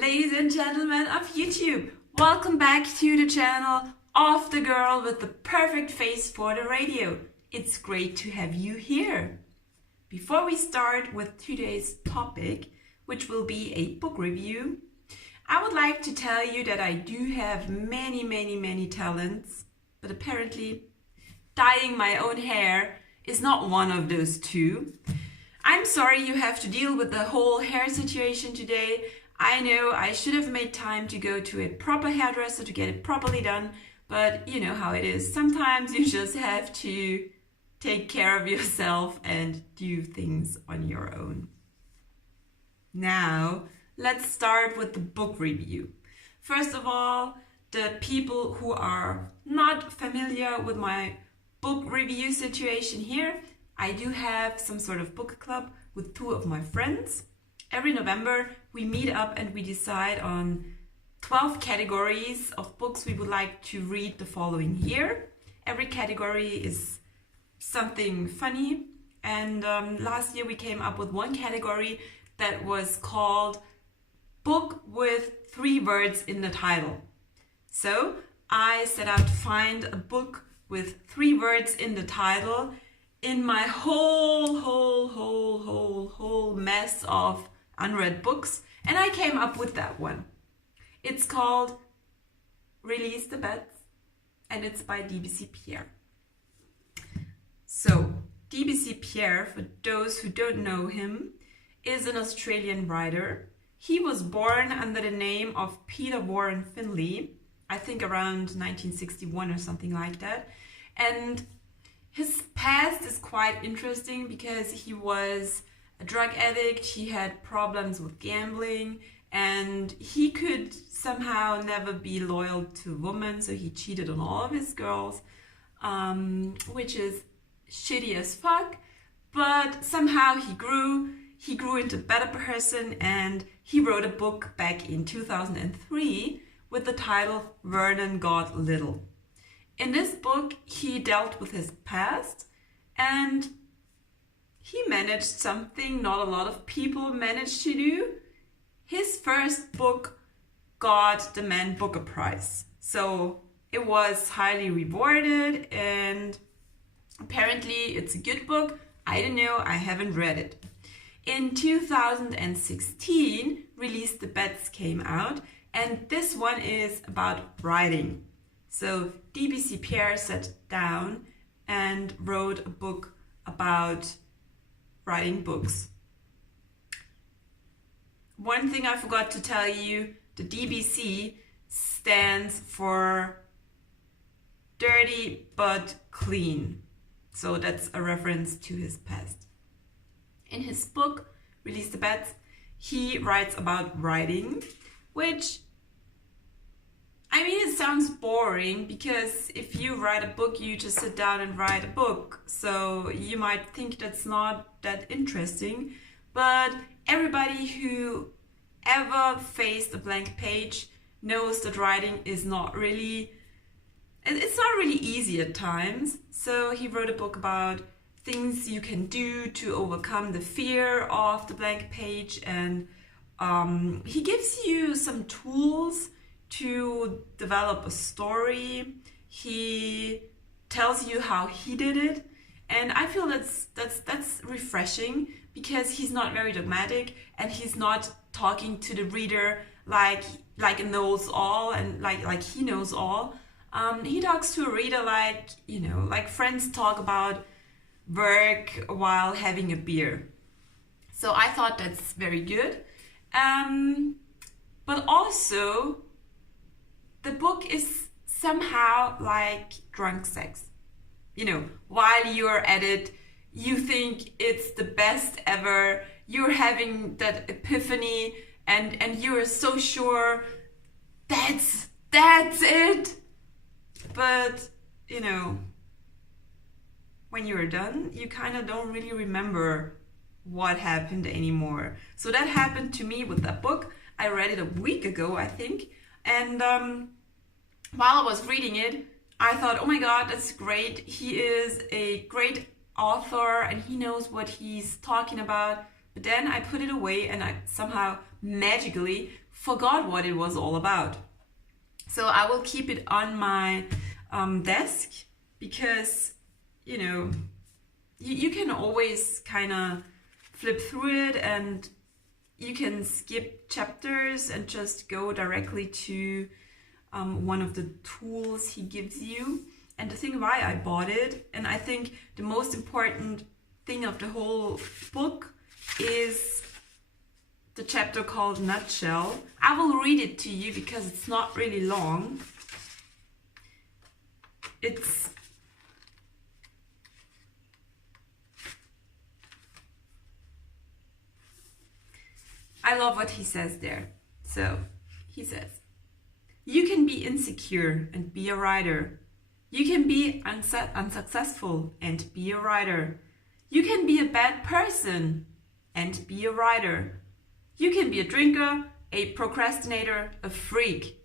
Ladies and gentlemen of YouTube, welcome back to the channel of the girl with the perfect face for the radio. It's great to have you here. Before we start with today's topic, which will be a book review, I would like to tell you that I do have many talents, but apparently dyeing my own hair is not one of those two. I'm sorry you have to deal with the whole hair situation today. I know I should have made time to go to a proper hairdresser to get it properly done, but you know how it is. Sometimes you just have to take care of yourself and do things on your own. Now, let's start with the book review. First of all, the people who are not familiar with my book review situation here, I do have some sort of book club with two of my friends. Every November we meet up and we decide on 12 categories of books we would like to read the following year. Every category is something funny, and last year we came up with one category that was called Book with 3 words in the title. So I set out to find a book with 3 words in the title in my whole mess of unread books, and I came up with that one. It's called Release the Beds, and it's by DBC Pierre. So DBC Pierre, for those who don't know him, is an Australian writer. He was born under the name of Peter Warren Finley, I think around 1961 or something like that. And his past is quite interesting because he was a drug addict, he had problems with gambling, and he could somehow never be loyal to a woman, so he cheated on all of his girls, which is shitty as fuck. But somehow he grew into a better person, and he wrote a book back in 2003 with the title Vernon Got Little. In this book, he dealt with his past, and he managed something not a lot of people managed to do. His first book got the Man Booker Prize. So it was highly rewarded, and apparently it's a good book. I don't know, I haven't read it. In 2016, Release the Beds came out, and this one is about writing. So DBC Pierre sat down and wrote a book about writing books. One thing I forgot to tell you, the DBC stands for Dirty But Clean. So that's a reference to his past. In his book, Release the Beds, he writes about writing, which, I mean, it sounds boring because if you write a book, you just sit down and write a book. So you might think that's not that interesting, but everybody who ever faced a blank page knows that writing is not really, it's not really easy at times. So he wrote a book about things you can do to overcome the fear of the blank page, and he gives you some tools to develop a story. He tells you how he did it, and I feel that's refreshing because he's not very dogmatic and he's not talking to the reader like a knows all and like he knows all. He talks to a reader like, you know, like friends talk about work while having a beer. So I thought that's very good. But also, the book is somehow like drunk sex. You know, while you're at it, you think it's the best ever. You're having that epiphany, and you're so sure that's it. But, you know, when you're done, you kind of don't really remember what happened anymore. So that happened to me with that book. I read it a week ago, I think. And while I was reading it, I thought, oh my God, that's great. He is a great author and he knows what he's talking about. But then I put it away and I somehow magically forgot what it was all about. So I will keep it on my desk because, you know, you can always kind of flip through it, and you can skip chapters and just go directly to one of the tools he gives you. And the thing why I bought it, and I think the most important thing of the whole book, is the chapter called Nutshell. I will read it to you because it's not really long. I love what he says there. So he says, you can be insecure and be a writer. You can be unsuccessful and be a writer. You can be a bad person and be a writer. You can be a drinker, a procrastinator, a freak.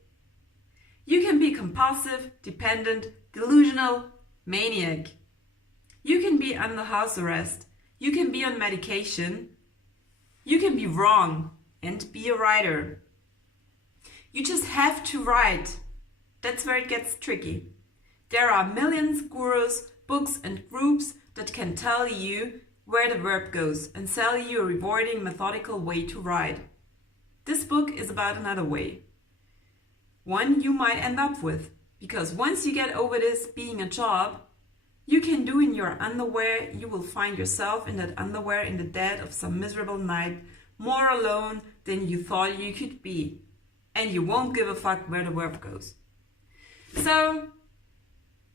You can be compulsive, dependent, delusional, maniac. You can be under house arrest. You can be on medication. You can be wrong and be a writer. You just have to write. That's where it gets tricky. There are millions gurus, books and groups that can tell you where the verb goes and sell you a rewarding, methodical way to write. This book is about another way. One you might end up with, because once you get over this being a job you can do in your underwear, you will find yourself in that underwear in the dead of some miserable night, more alone than you thought you could be. And you won't give a fuck where the verb goes. So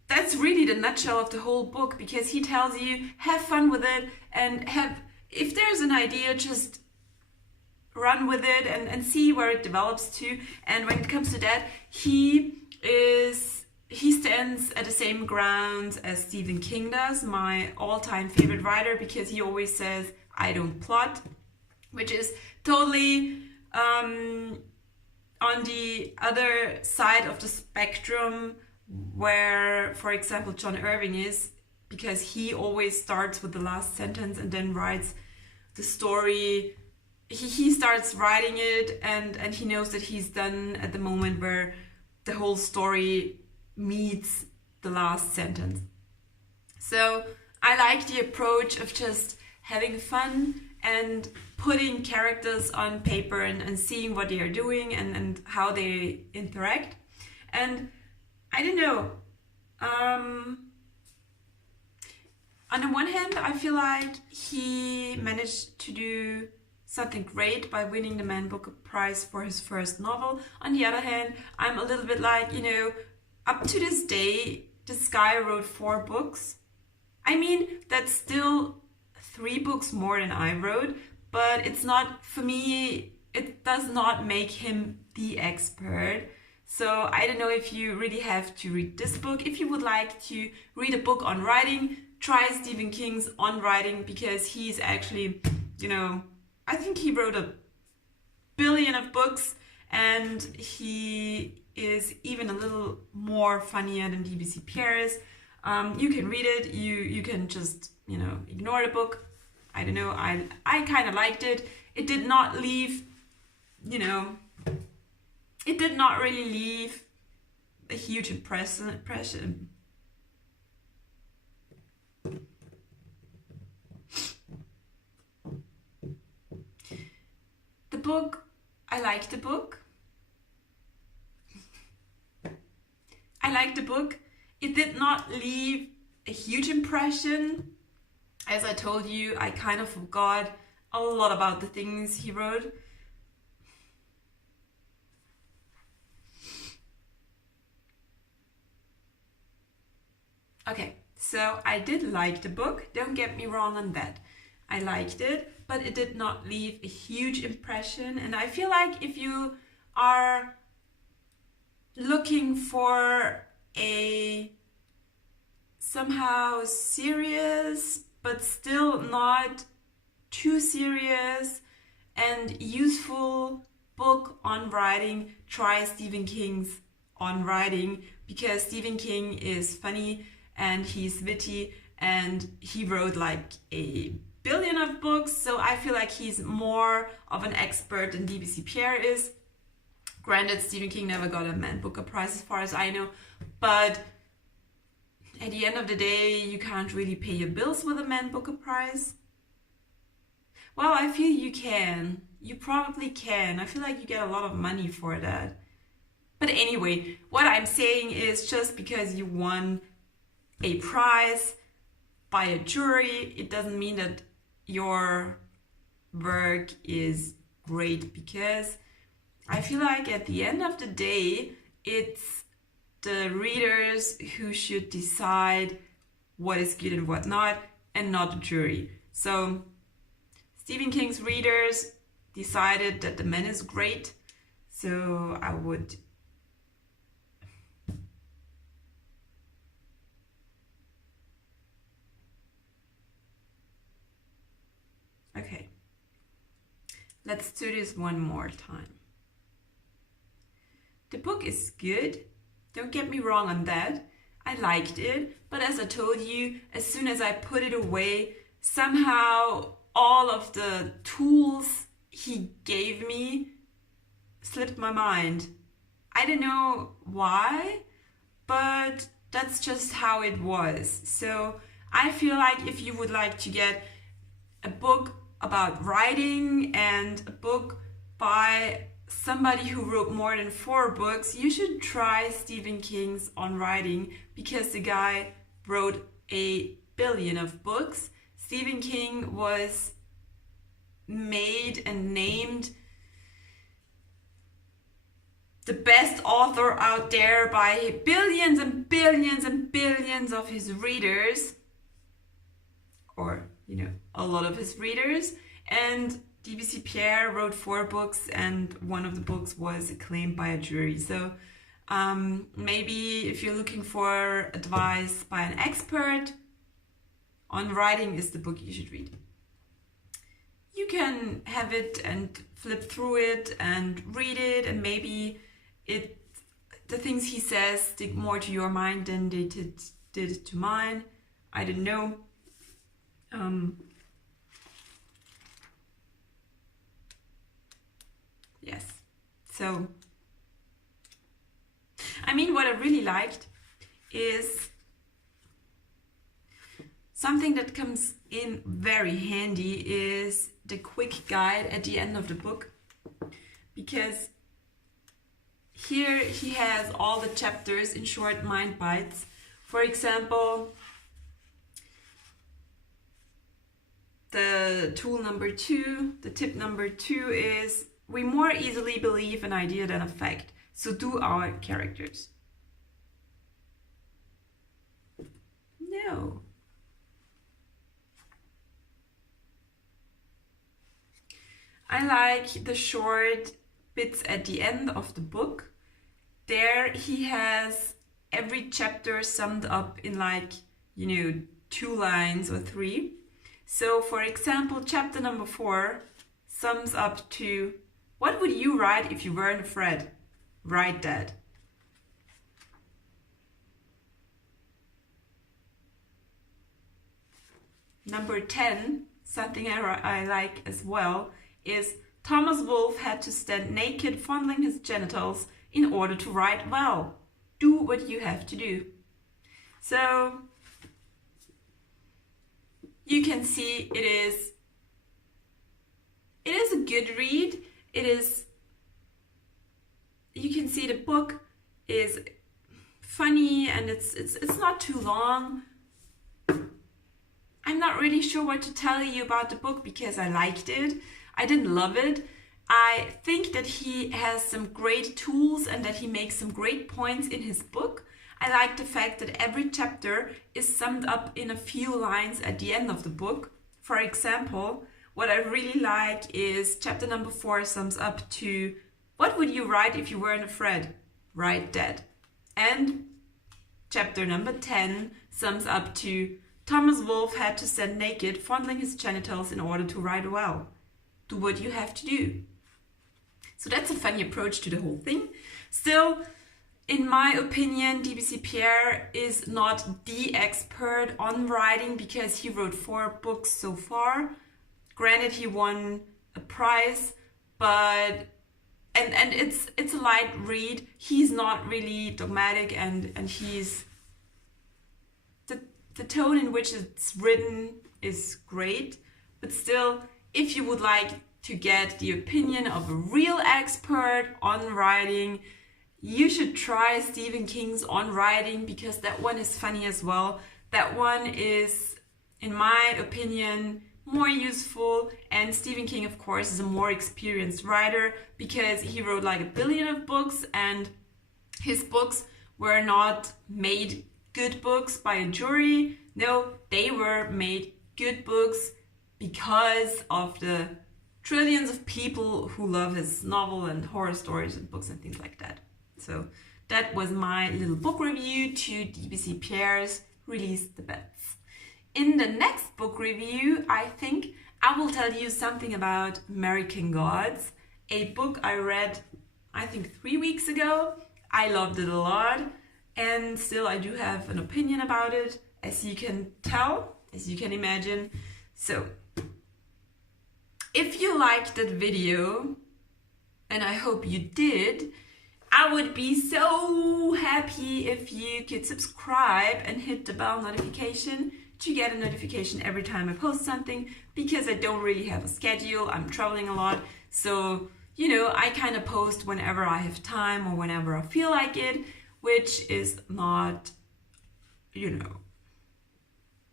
that's really the nutshell of the whole book, because he tells you have fun with it, and if there's an idea, just run with it and see where it develops to. And when it comes to that, he stands at the same ground as Stephen King does, my all-time favorite writer, because he always says I don't plot, which is totally on the other side of the spectrum where, for example, John Irving is, because he always starts with the last sentence and then writes the story. He starts writing it and he knows that he's done at the moment where the whole story meets the last sentence. So I like the approach of just having fun and putting characters on paper and seeing what they are doing and how they interact. And I don't know, on the one hand, I feel like he managed to do something great by winning the Man Booker Prize for his first novel. On the other hand, I'm a little bit like, you know, up to this day, this guy wrote 4 books. I mean, that's still 3 books more than I wrote, but it's not, for me, it does not make him the expert. So I don't know if you really have to read this book. If you would like to read a book on writing, try Stephen King's On Writing, because he's actually, you know, I think he wrote 1 billion of books, and he is even a little more funnier than DBC Pierre is. You can read it, you can just, you know, ignore the book. I don't know, I kind of liked it. It did not leave, you know, it did not really leave a huge impression. The book, I liked the book. I liked the book. It did not leave a huge impression. As I told you, I kind of forgot a lot about the things he wrote. Okay, so I did like the book, don't get me wrong on that. I liked it, but it did not leave a huge impression. And I feel like if you are looking for a somehow serious, but still not too serious and useful book on writing, try Stephen King's On Writing, because Stephen King is funny and he's witty and he wrote like 1 billion of books, so I feel like he's more of an expert than DBC Pierre is. Granted, Stephen King never got a Man Booker Prize as far as I know, but at the end of the day, you can't really pay your bills with a Man Booker Prize. Well, I feel you can. You probably can. I feel like you get a lot of money for that. But anyway, what I'm saying is just because you won a prize by a jury, it doesn't mean that your work is great, because I feel like at the end of the day, it's the readers who should decide what is good and what not, and not the jury. So Stephen King's readers decided that The Man is great, so I would okay, let's do this one more time. The book is good, don't get me wrong on that. I liked it, but as I told you, as soon as I put it away, somehow all of the tools he gave me slipped my mind. I don't know why, but that's just how it was. So I feel like if you would like to get a book about writing and a book by somebody who wrote more than 4 books, you should try Stephen King's On Writing, because the guy wrote 1 billion of books. Stephen King was made and named the best author out there by billions and billions and billions of his readers, or a lot of his readers. And DBC Pierre wrote 4 books, and one of the books was acclaimed by a jury. So maybe if you're looking for advice by an expert, On Writing is the book you should read. You can have it and flip through it and read it, and maybe the things he says stick more to your mind than they did to mine. I don't know. Yes. So, I mean, what I really liked is something that comes in very handy is the quick guide at the end of the book, because here he has all the chapters in short mind bites. For example, the tool number 2, the tip number 2 is: we more easily believe an idea than a fact, so do our characters. No. I like the short bits at the end of the book. There he has every chapter summed up in 2 lines or 3. So for example, chapter number 4 sums up to: what would you write if you weren't afraid? Write that. Number 10, something I like as well, is: Thomas Wolfe had to stand naked fondling his genitals in order to write well. Do what you have to do. So you can see it is a good read. You can see the book is funny, and it's not too long. I'm not really sure what to tell you about the book because I liked it. I didn't love it. I think that he has some great tools and that he makes some great points in his book. I like the fact that every chapter is summed up in a few lines at the end of the book. For example, what I really like is chapter number 4 sums up to: what would you write if you weren't afraid? Write that. And chapter number 10 sums up to: Thomas Wolfe had to stand naked fondling his genitals in order to write well. Do what you have to do. So that's a funny approach to the whole thing. Still, in my opinion, DBC Pierre is not the expert on writing because he wrote 4 books so far. Granted, he won a prize, but and it's a light read. He's not really dogmatic, and he's the tone in which it's written is great. But still, if you would like to get the opinion of a real expert on writing, you should try Stephen King's On Writing, because that one is funny as well. That one is, in my opinion, more useful. And Stephen King, of course, is a more experienced writer because he wrote like 1 billion of books, and his books were not made good books by a jury. No, they were made good books because of the trillions of people who love his novel and horror stories and books and things like that. So that was my little book review to DBC Pierre's Release the Bats. In the next book review, I think I will tell you something about American Gods, a book I read, I think 3 weeks ago. I loved it a lot, and still I do have an opinion about it, as you can tell, as you can imagine. So if you liked that video, and I hope you did, I would be so happy if you could subscribe and hit the bell notification to get a notification every time I post something, because I don't really have a schedule. I'm traveling a lot, so you know, I kind of post whenever I have time or whenever I feel like it, which is not, you know,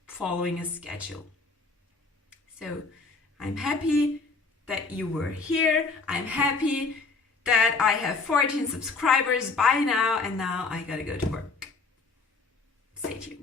following a schedule. So I'm happy that you were here. I'm happy that I have 14 subscribers by now, and now I gotta go to work. Stay tuned.